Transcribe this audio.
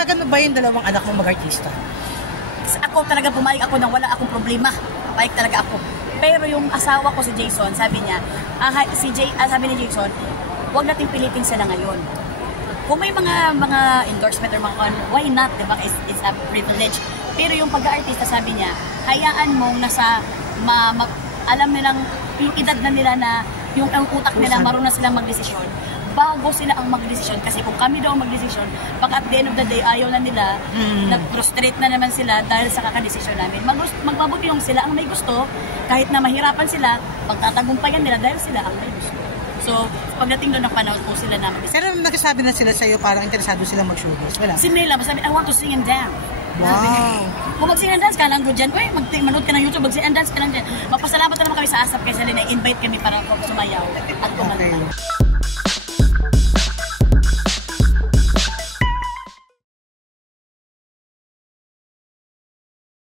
pinayagan mo ba yung dalawang anak mo mag-artista? Ako talaga pumayag ako nang wala akong problema. Pumayag talaga ako. Pero yung asawa ko si Jason, sabi niya, sabi ni Jason, huwag nating pilitin sila ngayon. Kung may mga endorsement or mga why not, diba? It's a privilege. Pero yung pag-aartista, sabi niya, hayaan mong nasa, alam nilang, yung edad na nila na, yung ang utak nila, marunong silang magdesisyon, bago sila ang magdesisyon. Kasi kung kami daw ang magdesisyon, pag at the end of the day, ayaw na nila, nag-frustrate na naman sila dahil sa kakadesisyon namin. Magbabuti yung sila ang may gusto, kahit na mahirapan sila, pagtatagumpayan nila dahil sila ang may gusto. So, pagdating doon ng panahon po sila na mag-desisyon. Pero nagsasabi na sila sa'yo, parang interesado sila mag-showbiz. Wala. Si Nela, sabi, I want to sing and dance. Wow. Kung mag-sing and dance ka lang dyan, manood ka ng YouTube, mag-sing and dance ka lang dyan. Magpasalamat na naman kami sa ASAP kasi na invite kami para sumayaw at kumanta.